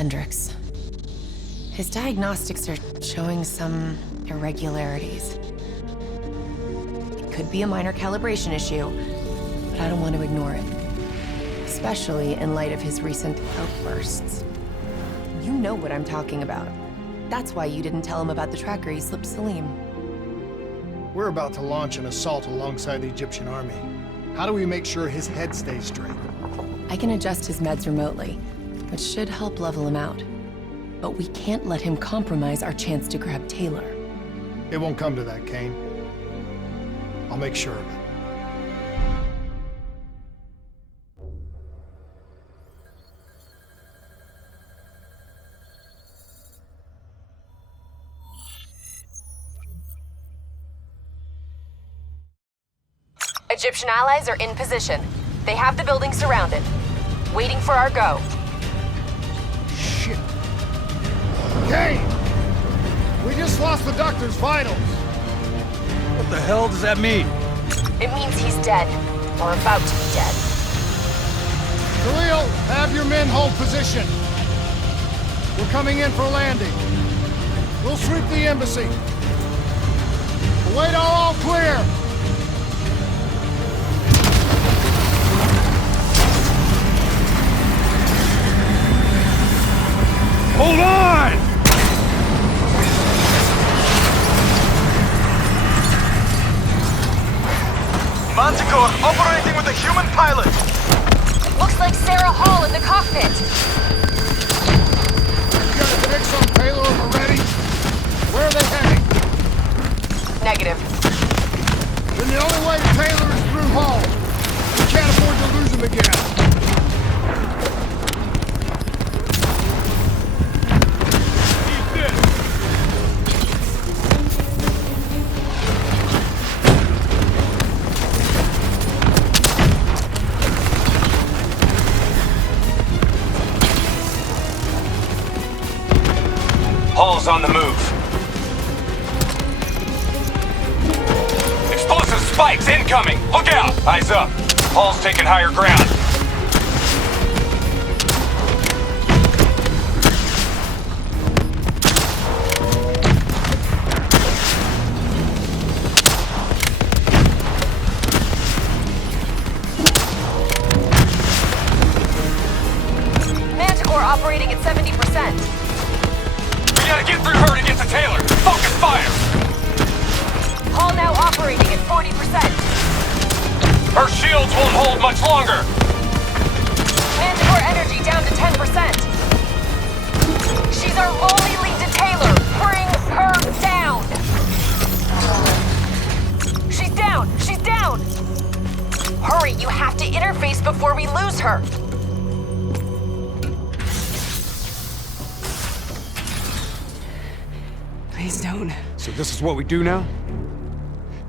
Hendricks. His diagnostics are showing some irregularities. It could be a minor calibration issue, but I don't want to ignore it. Especially in light of his recent outbursts. You know what I'm talking about. That's why you didn't tell him about the tracker he slipped Salim. We're about to launch an assault alongside the Egyptian army. How do we make sure his head stays straight? I can adjust his meds remotely, which should help level him out. But we can't let him compromise our chance to grab Taylor. It won't come to that, Kane. I'll make sure of it. Egyptian allies are in position. They have the building surrounded. Waiting for our go. Shit. Kane! We just lost the doctor's vitals. What the hell does that mean? It means he's dead. Or about to be dead. Khalil, have your men hold position. We're coming in for landing. We'll sweep the embassy. Await all clear. Hold on! Manticore operating with a human pilot. Looks like Sarah Hall in the cockpit. You got a fix on payload already? Where are they heading? Negative. Then the only way to Taylor is through Hall. We can't afford to lose him again. Hall's on the move. Explosive spikes incoming! Look out! Eyes up. Hall's taking higher ground. Manticore operating at 70%. We gotta get through her to get to Taylor. Focus fire! Hall now operating at 40%. Her shields won't hold much longer. Manticore energy down to 10%. She's our only lead to Taylor. Bring her down. She's down. She's down. Hurry, you have to interface before we lose her. Please don't. So this is what we do now?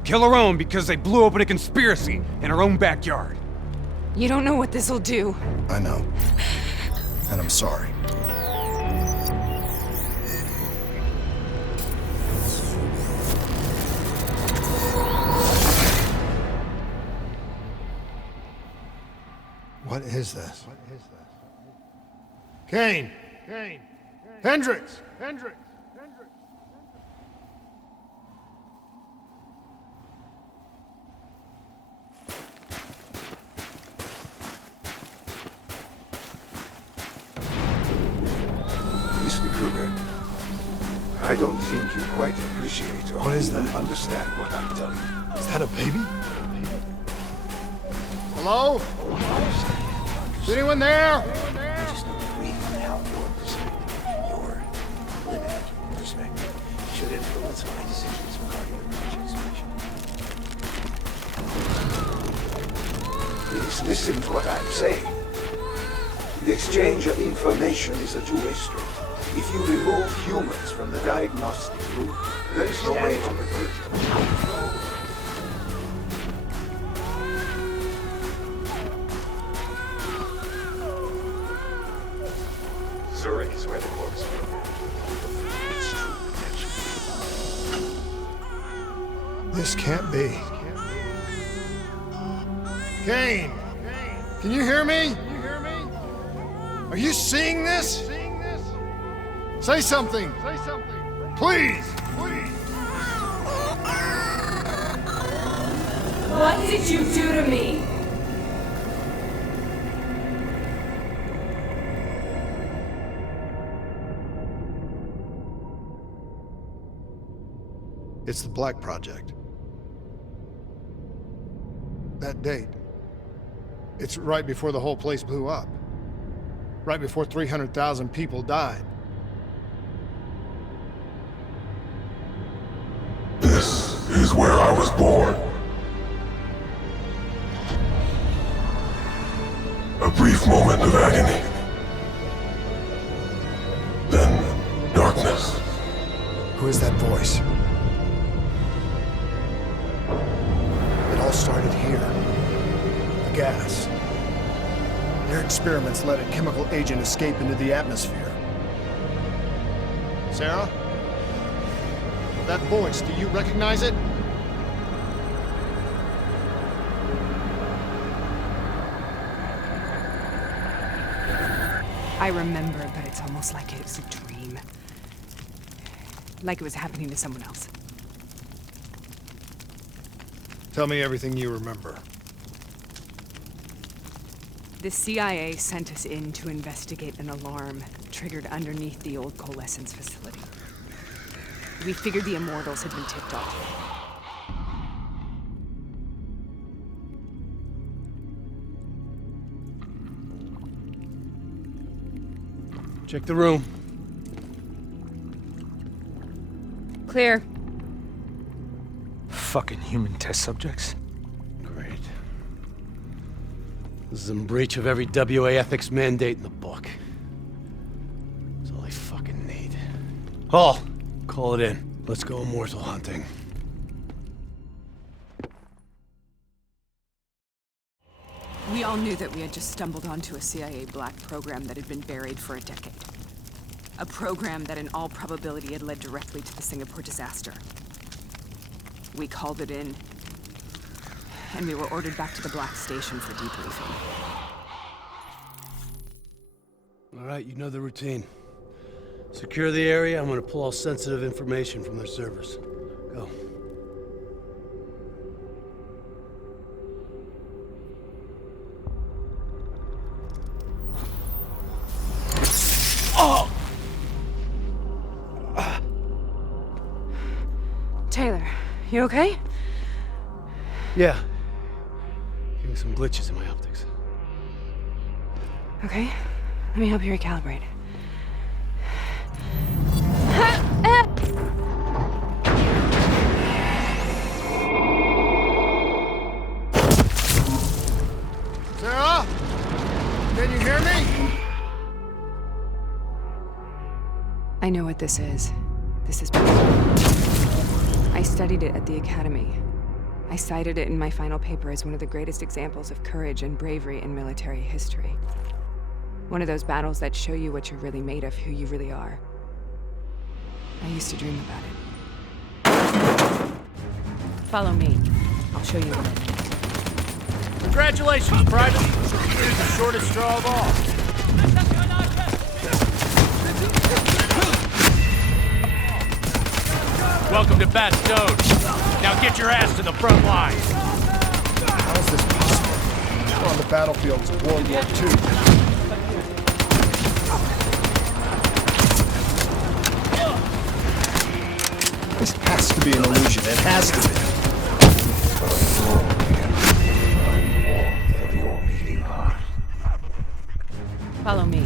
Kill our own because they blew open a conspiracy in our own backyard. You don't know what this'll do. I know. And I'm sorry. What is this? Kane! Kane! Hendricks! Hendricks! Mr. Kruger, I don't think you quite appreciate or even understand what I'm telling you. Is that a baby? Hello? Is anyone there? I just don't agree on how your perspective, your limited perspective, should influence my decisions regarding the project's mission. Please listen to what I'm saying. The exchange of information is a two-way street. If you remove humans from the diagnostic group, there is no way to convert them. Zurich is where the corpse its true potential. This can't be. Kane! Can you hear me? Are you seeing this? Say something! Say something! Please! Please! What did you do to me? It's the Black Project. That date. It's right before the whole place blew up. Right before 300,000 people died. This is where I was born. A brief moment of agony. Then, darkness. Who is that voice? It all started here. The gas. Their experiments let a chemical agent escape into the atmosphere. Sarah? That voice, do you recognize it? I remember, but it's almost like it was a dream. Like it was happening to someone else. Tell me everything you remember. The CIA sent us in to investigate an alarm triggered underneath the old coalescence facility. We figured the Immortals had been tipped off. Check the room. Clear. Fucking human test subjects. Great. This is in breach of every WA ethics mandate in the book. That's all I fucking need. Hall, call it in. Let's go immortal hunting. We all knew that we had just stumbled onto a CIA black program that had been buried for a decade. A program that in all probability had led directly to the Singapore disaster. We called it in, and we were ordered back to the Black Station for debriefing. All right, you know the routine. Secure the area. I'm gonna pull all sensitive information from their servers. Go. Taylor, you okay? Yeah. Getting some glitches in my optics. Okay, let me help you recalibrate. Sarah? Can you hear me? I know what this is. This is... I studied it at the Academy. I cited it in my final paper as one of the greatest examples of courage and bravery in military history. One of those battles that show you what you're really made of, who you really are. I used to dream about it. Follow me. I'll show you what I mean. Congratulations, Private! Here's the shortest straw of all. Welcome to Bastogne. Now get your ass to the front line. How is this possible? We're on the battlefields of World War II. This has to be an illusion. It has to be. Follow me.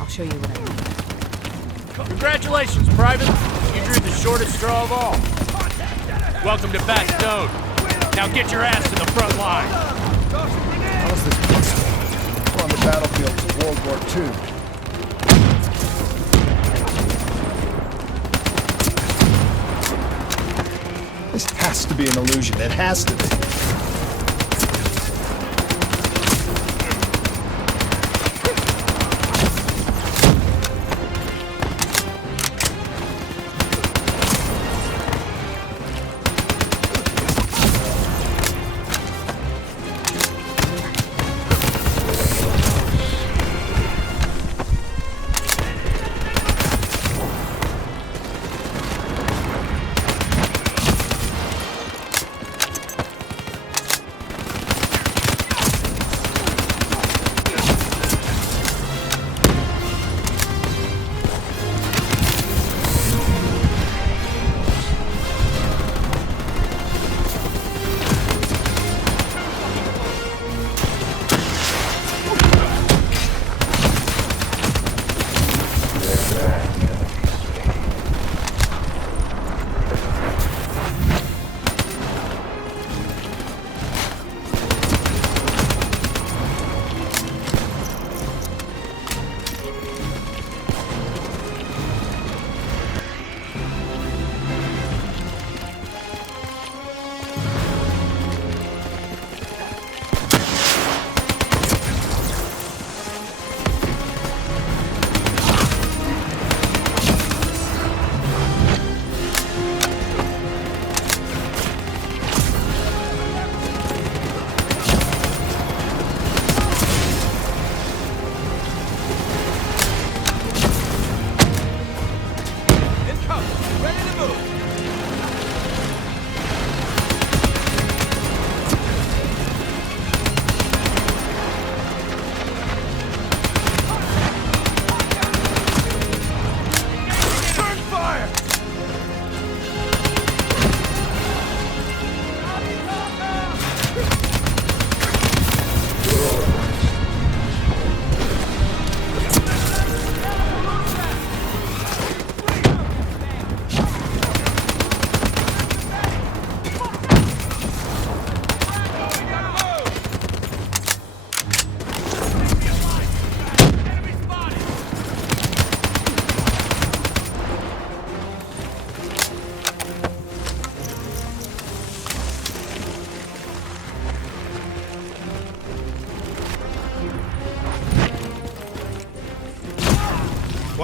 I'll show you what I mean. Congratulations, Private. You drew the shortest straw of all. Welcome to Bastogne. Now get your ass to the front line. How is this possible? We're on the battlefields of World War II. This has to be an illusion. It has to be.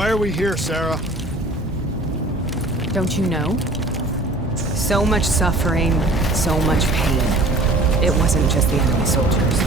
Why are we here, Sarah? Don't you know? So much suffering, so much pain. It wasn't just the enemy soldiers.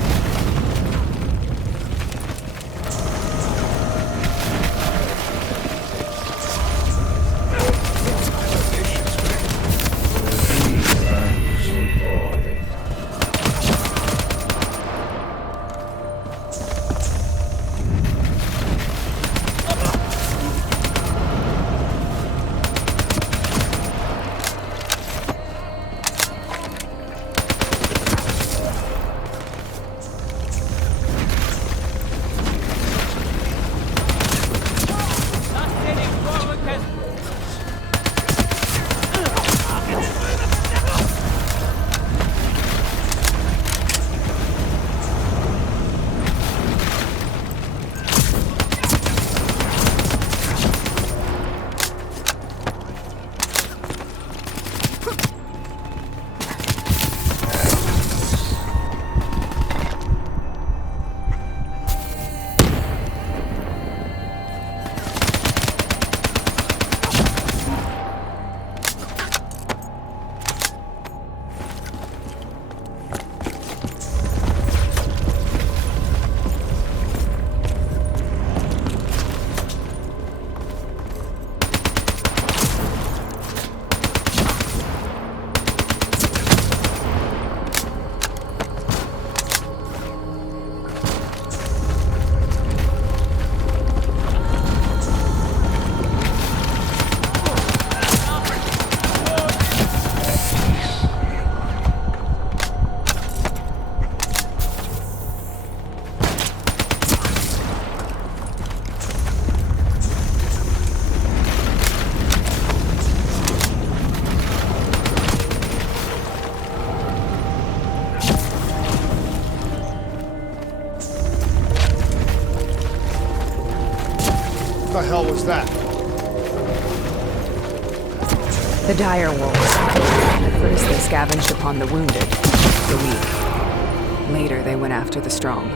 What the hell was that? The dire wolves. At first they scavenged upon the wounded, the weak. Later they went after the strong.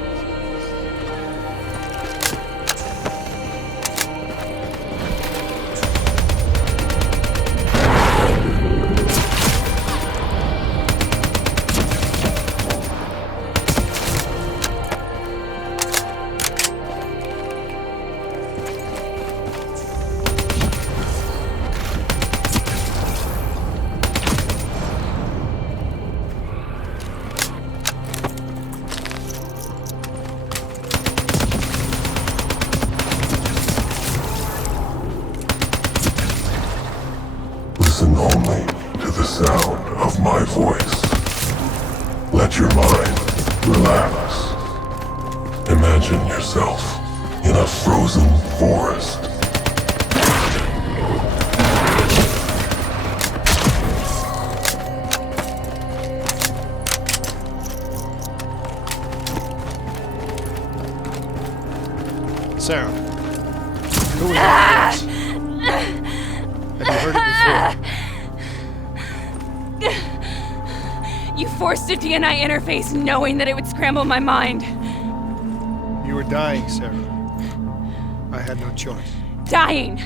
Listen only to the sound of my voice. Let your mind relax. Imagine yourself in a frozen forest. Sarah, who is that voice? Have you heard it before? You forced a DNI interface knowing that it would scramble my mind. You were dying, Sarah. I had no choice. Dying!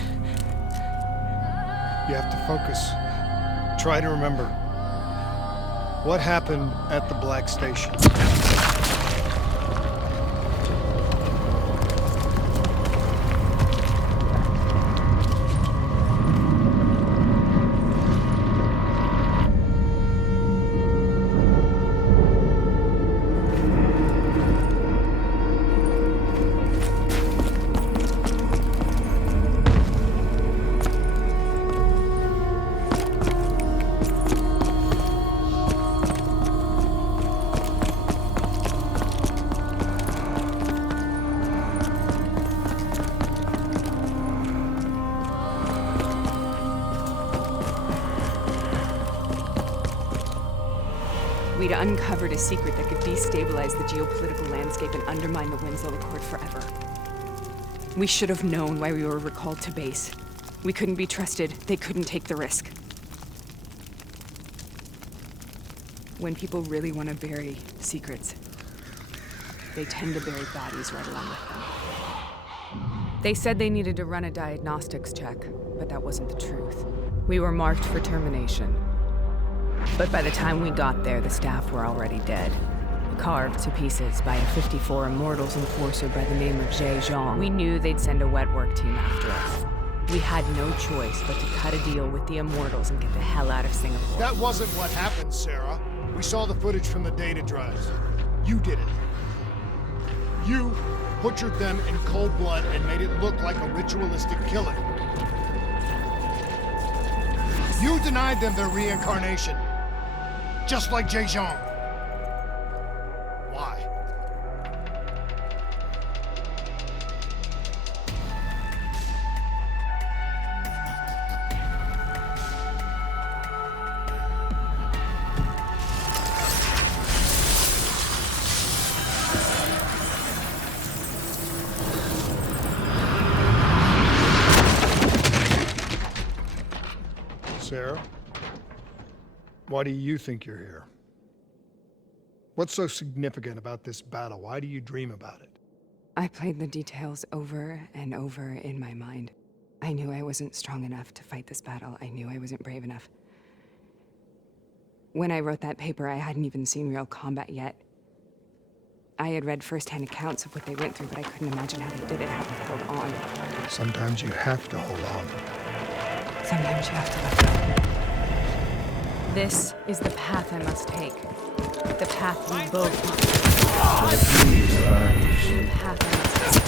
You have to focus. Try to remember. What happened at the Black Station? We'd uncovered a secret that could destabilize the geopolitical landscape and undermine the Winslow Accord forever. We should have known why we were recalled to base. We couldn't be trusted. They couldn't take the risk. When people really want to bury secrets, they tend to bury bodies right along with them. They said they needed to run a diagnostics check, but that wasn't the truth. We were marked for termination. But by the time we got there, the staff were already dead. Carved to pieces by a 54 Immortals enforcer by the name of Jay Zhang. We knew they'd send a wet work team after us. We had no choice but to cut a deal with the Immortals and get the hell out of Singapore. That wasn't what happened, Sarah. We saw the footage from the data drives. You did it. You butchered them in cold blood and made it look like a ritualistic killing. You denied them their reincarnation. Just like Jay Zhang. Why? Sarah, why do you think you're here? What's so significant about this battle? Why do you dream about it? I played the details over and over in my mind. I knew I wasn't strong enough to fight this battle. I knew I wasn't brave enough. When I wrote that paper, I hadn't even seen real combat yet. I had read first-hand accounts of what they went through, but I couldn't imagine how they did it, how they held on. Sometimes you have to hold on. Sometimes you have to let go. This is the path I must take. The path we both must take. The path I must take.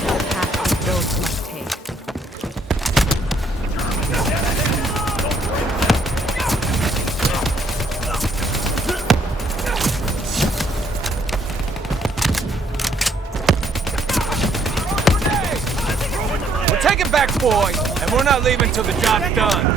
The path we both must take. We're taking back boy, and we're not leaving till the job's done.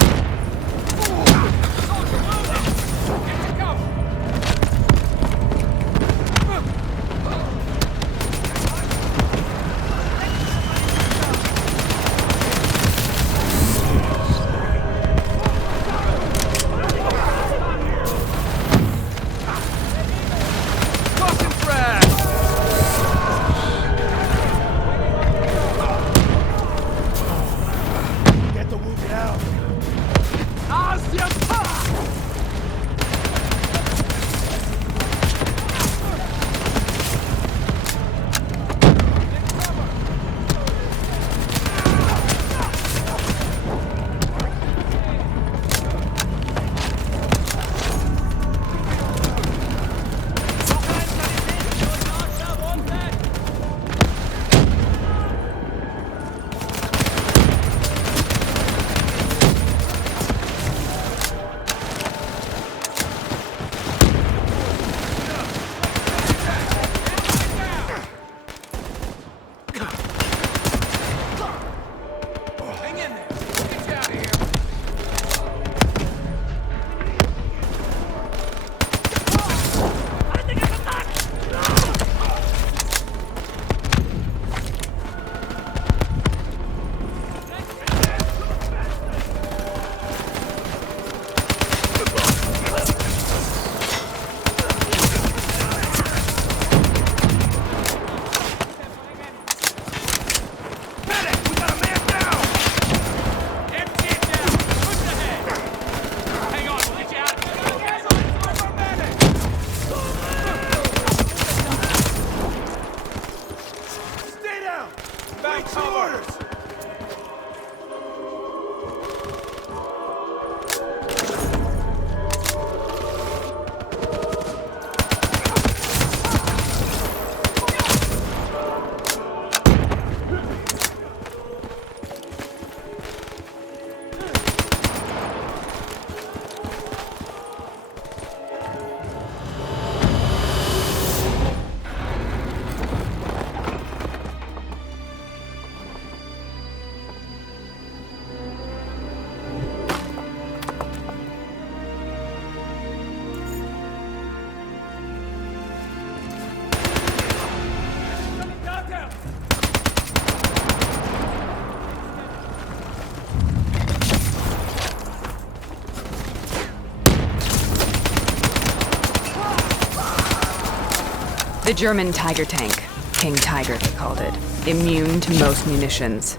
The German Tiger tank King Tiger, they called it. Immune to most munitions.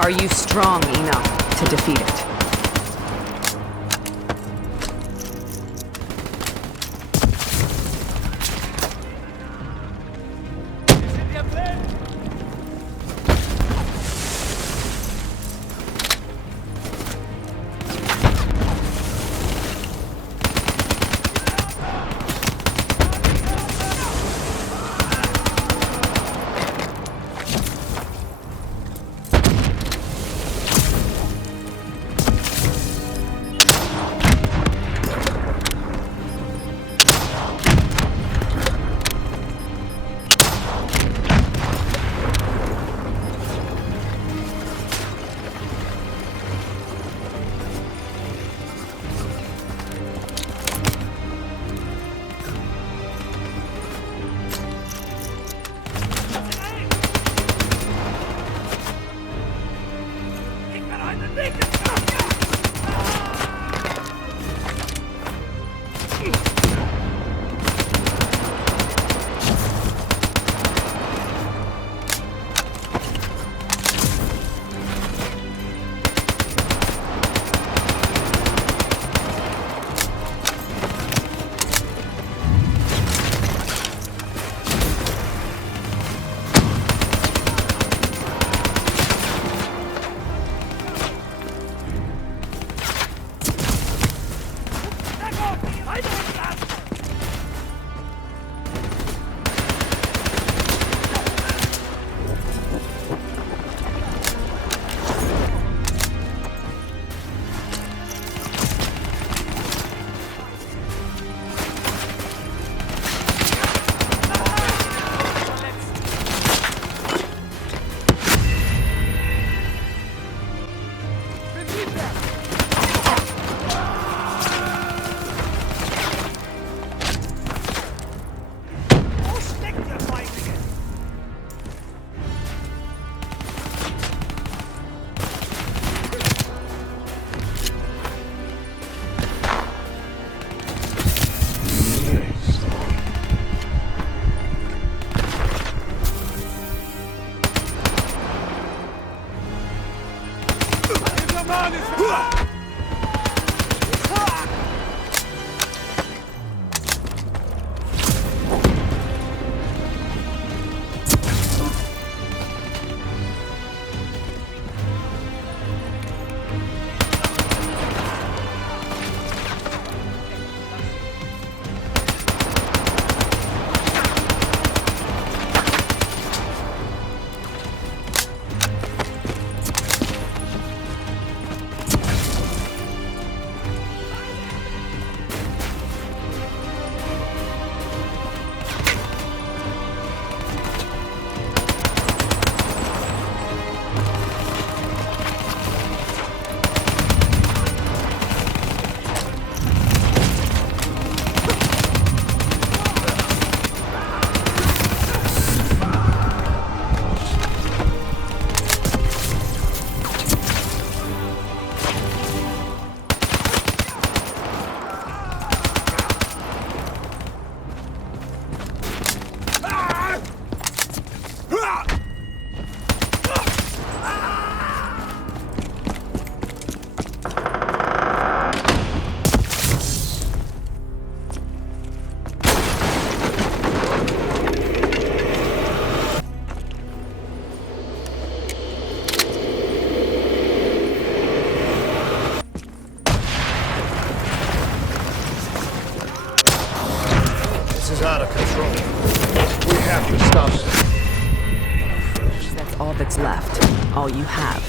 Are you strong enough to defeat it? This is out of control. We have to stop it. That's all that's left. All you have.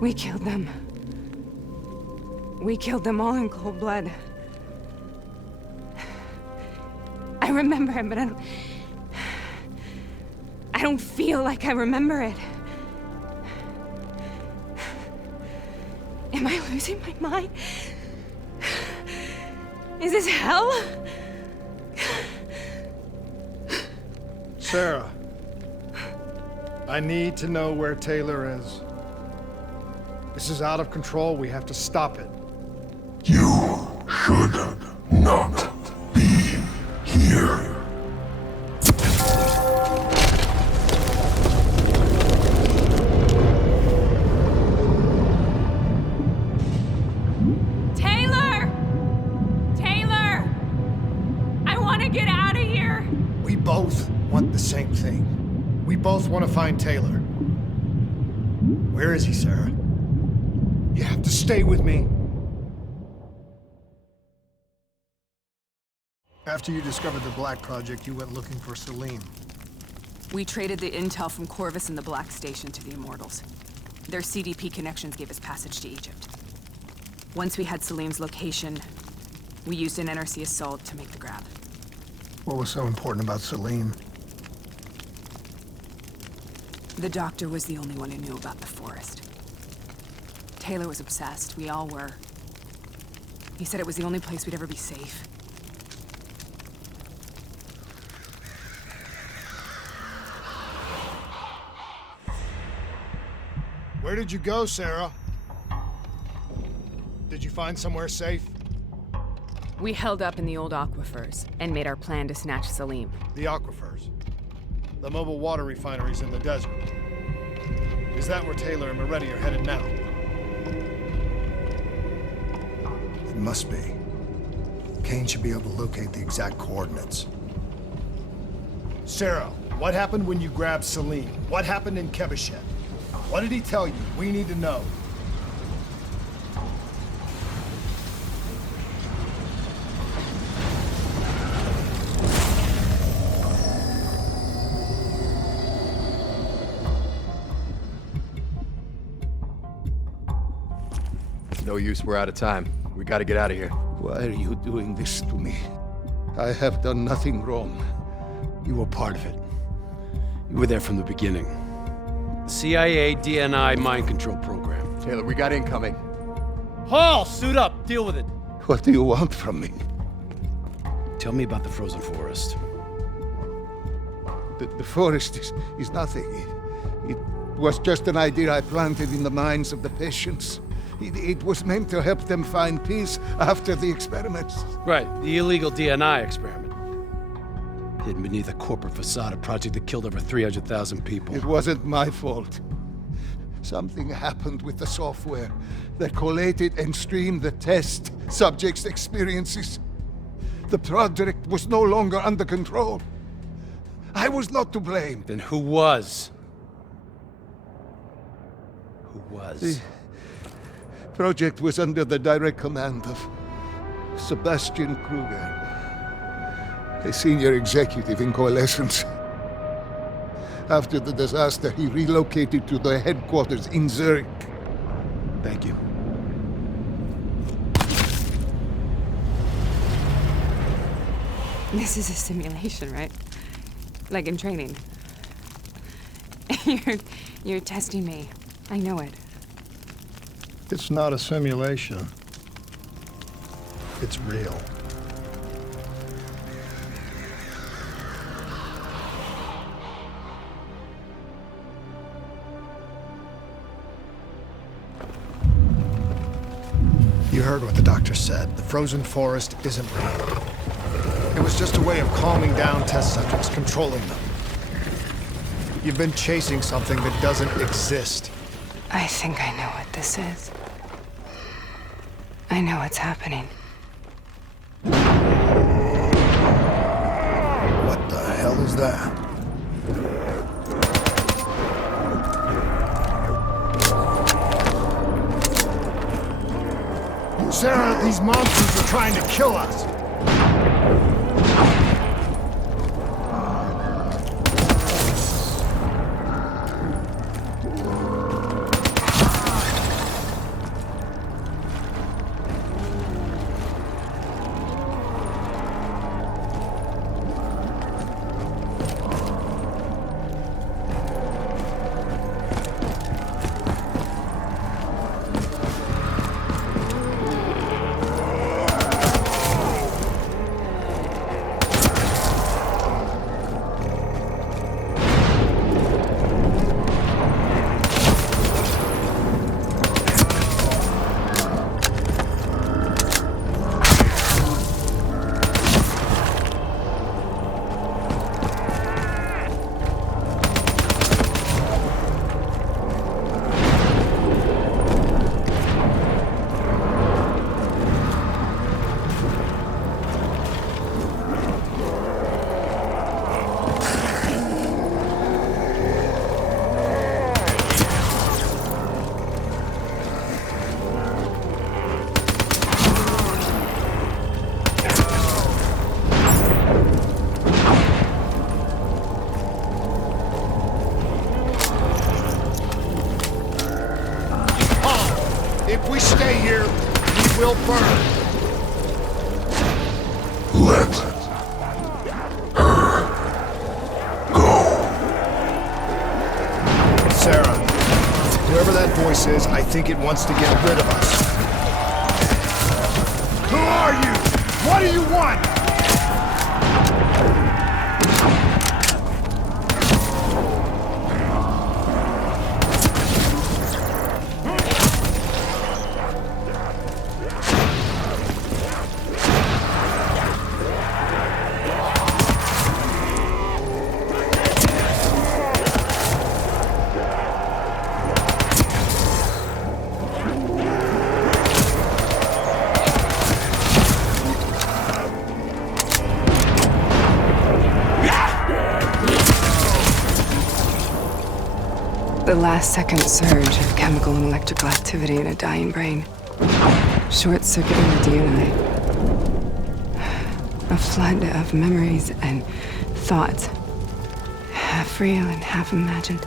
We killed them. We killed them all in cold blood. I remember it, but I don't feel like I remember it. Am I losing my mind? Is this hell? Sarah, I need to know where Taylor is. This is out of control. We have to stop it. You should not be here. Taylor! Taylor! I want to get out of here! We both want the same thing. We both want to find Taylor. Where is he, Sarah? You have to stay with me. After you discovered the Black Project, you went looking for Salim. We traded the intel from Corvus and the Black Station to the Immortals. Their CDP connections gave us passage to Egypt. Once we had Salim's location, we used an NRC assault to make the grab. What was so important about Salim? The doctor was the only one who knew about the forest. Taylor was obsessed. We all were. He said it was the only place we'd ever be safe. Where did you go, Sarah? Did you find somewhere safe? We held up in the old aquifers and made our plan to snatch Salim. The aquifers. The mobile water refineries in the desert. Is that where Taylor and Moretti are headed now? It must be. Kane should be able to locate the exact coordinates. Sarah, what happened when you grabbed Salim? What happened in Kebashet? What did he tell you? We need to know. No use, we're out of time. We gotta get out of here. Why are you doing this to me? I have done nothing wrong. You were part of it. You were there from the beginning. The CIA DNI mind control program. Taylor, we got incoming. Hall, suit up. Deal with it. What do you want from me? Tell me about the frozen forest. The forest is nothing. It was just an idea I planted in the minds of the patients. It was meant to help them find peace after the experiments. Right, the illegal DNI experiment. Hidden beneath a corporate facade, a project that killed over 300,000 people. It wasn't my fault. Something happened with the software that collated and streamed the test subjects' experiences. The project was no longer under control. I was not to blame. Then who was? Who was? The project was under the direct command of Sebastian Kruger, a senior executive in Coalescence. After the disaster, he relocated to the headquarters in Zurich. Thank you. This is a simulation, right? Like in training. You're testing me. I know it. It's not a simulation. It's real. You heard what the doctor said. The frozen forest isn't real. It was just a way of calming down test subjects, controlling them. You've been chasing something that doesn't exist. I think I know what this is. I know what's happening. What the hell is that? Sarah, these monsters are trying to kill us! we stay here, we will burn. Let her go. Sarah, whoever that voice is, I think it wants to get rid of us. Who are you? What do you want? The last second surge of chemical and electrical activity in a dying brain. Short-circuiting the DNA. A flood of memories and thoughts. Half real and half imagined.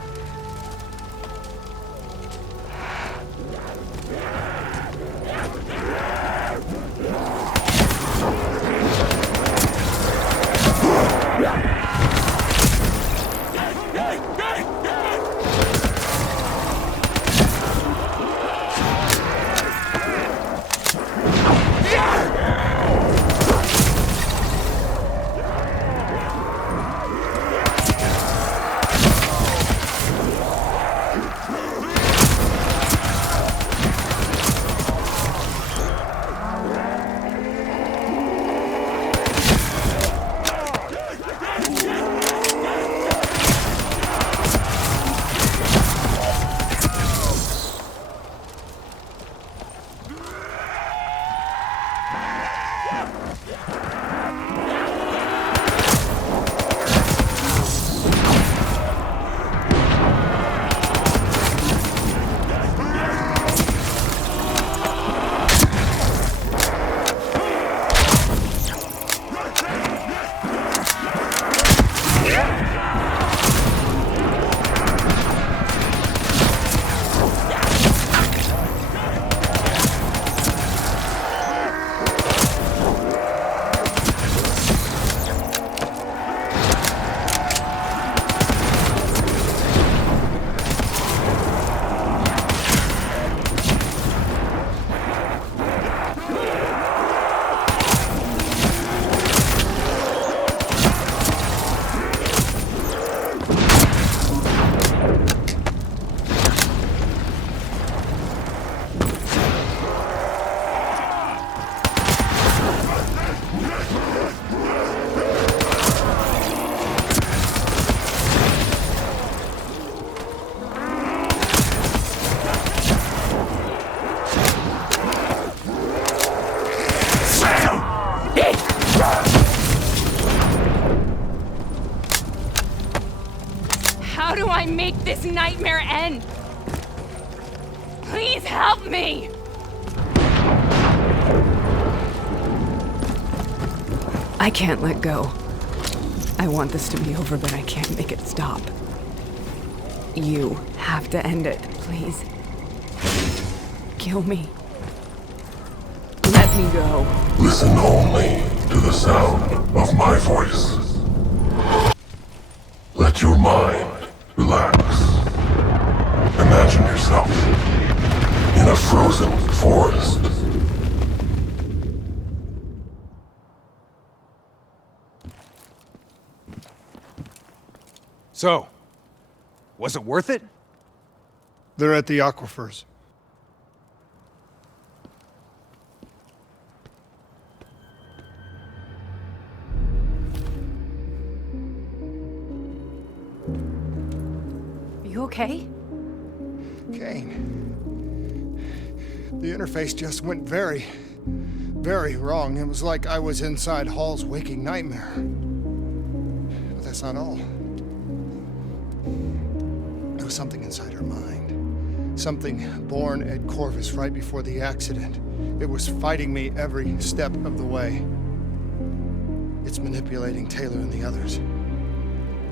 How do I make this nightmare end? Please help me! I can't let go. I want this to be over, but I can't make it stop. You have to end it, please. Kill me. Let me go. Listen only to the sound of my voice. Let your mind relax. Imagine yourself in a frozen forest. So, was it worth it? They're at the aquifers. You okay? Kane. The interface just went very wrong. It was like I was inside Hall's waking nightmare. But that's not all. There was something inside her mind. Something born at Corvus right before the accident. It was fighting me every step of the way. It's manipulating Taylor and the others.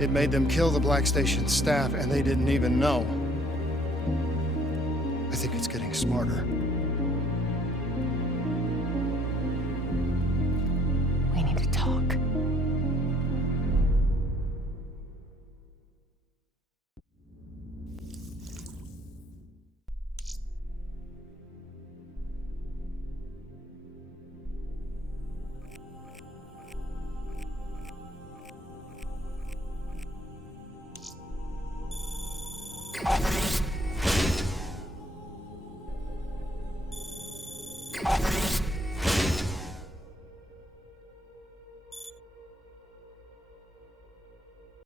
It made them kill the Black Station staff, and they didn't even know. I think it's getting smarter.